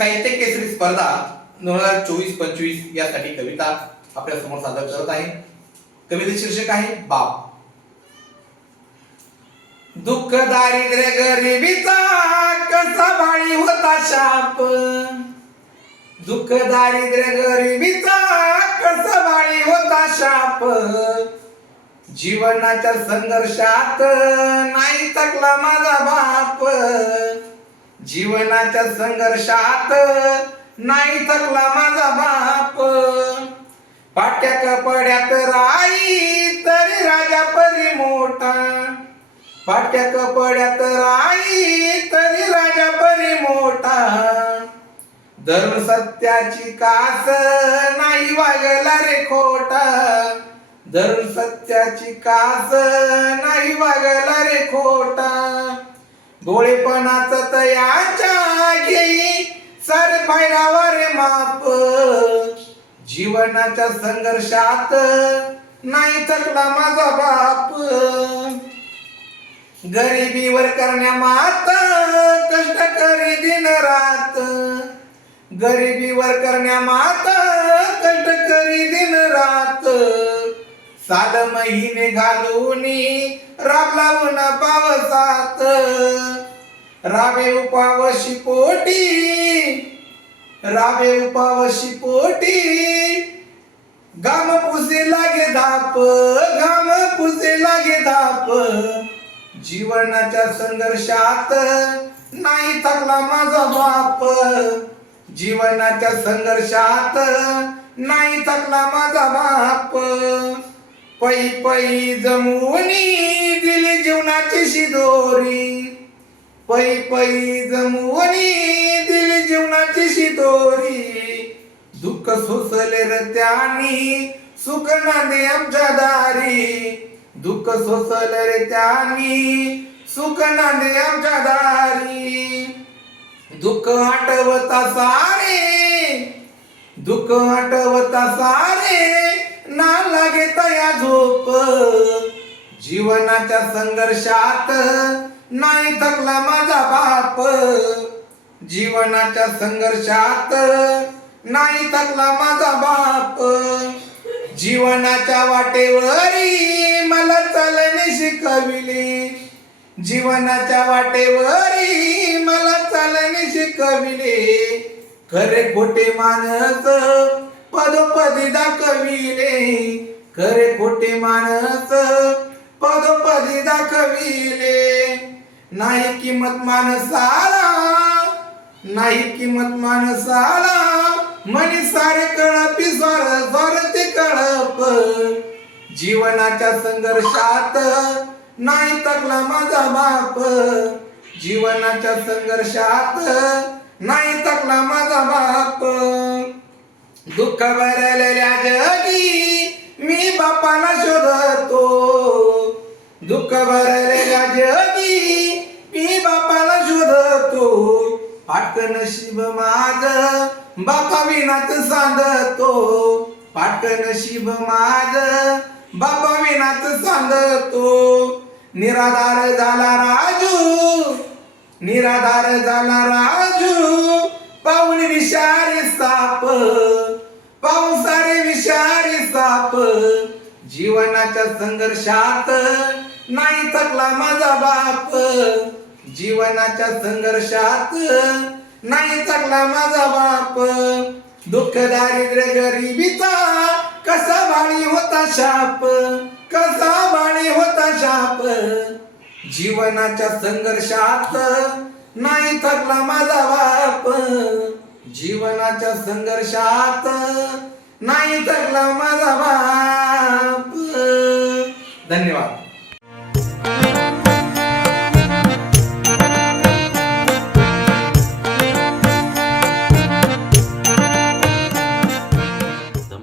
साहित्य केसरी स्पर्धा दोन हजार चोवीस पंचवीस यासाठी कविता आपल्यासमोर सादर करत आहे. कविते शीर्षक आहे बाप दुःख दारिद्र्य गरिबीचा कसा बाळी होता शाप? दुःख दारिद्र्य गरिबीचा कसा बाळी होता शाप? जीवनाच्या संघर्षात नाही तकला माझा बाप. जीवनाच्या संघर्षात नाही थकला माझा बाप. पाट्या कपड्यात राई तरी राजा परी मोठा. पाट्या कपड्यात राई तरी राजा परी मोठा. धर्म सत्याची कास नाही वागला रे खोटा. धर्म सत्याची कास नाही वागला रे खोटा. भोळेपणाचा तयाच्या घेई सर भैरावर माप. जीवनाच्या संघर्षात नाही थकला माझा बाप. गरिबीवर करण्या मात कष्ट करी दिन रात. गरिबीवर करण्या मात साल महिने घालून राब लावून पावसात. राबे उपावशी पोटी राबे उपावशी पोटी. गाम पुसे लागे धाप गाम पुसे लागे धाप. जीवनाच्या संघर्षात नाही थकला माझा बाप. जीवनाच्या संघर्षात नाही थकला माझा बाप. पै पै जमुनी दिली जीवनाची शिदोरी. पै पै जमुनी दिली जीवनाची शिदोरी. दुःख सोसले रत्यानी सुख नांदे आमच्या दारी. दुःख सोसले रे त्यानी सुख नांदे आमच्या दारी. दुःख आठवता सारे दुःख आठवता सारे. झोप जीवनाच्या संघर्षात नाही थकला माझा बाप. जीवनाच्या संघर्षात नाही थकला माझा बाप. जीवनाच्या वाटेवरी मला चालणे शिकविले. जीवनाच्या वाटेवरी मला चालणे शिकविले. खरे खोटे मानस पदोपदी दाखविले. खरे खोटे मानस पदोपदी दाखविले. नाही किंमत माणसाला नाही किंमत माणसाला. मनी सारे कळपी स्वर स्वर ते कळप. जीवनाच्या संघर्षात नाही तकला माझा बाप. जीवनाच्या संघर्षात नाही तकला माझा बाप. दुःख भरलेल्या जगी मी बापाला शोधतो. दुःख भरलेल्या जगी मी बापाला शोधतो. पाटक नशीब माझ बापा विनात सांधतो पाटक नशीब माझ बापा विनात सांधतो निराधार झाला राजू. निराधार झाला राजू. पाऊण विषारी साप. पाऊस जीवनाच्या संघर्षात नाही थकला माझा बाप. जीवनाच्या संघर्षात नाही थकला माझा बाप. दुःख दारिद्र्य गरिबीचा कसा बाळी होता शाप? कसा बाळी होता शाप? जीवनाच्या संघर्षात नाही थकला माझा बाप. जीवनाच्या संघर्षात नाही थकला माझा बाप. धन्यवाद.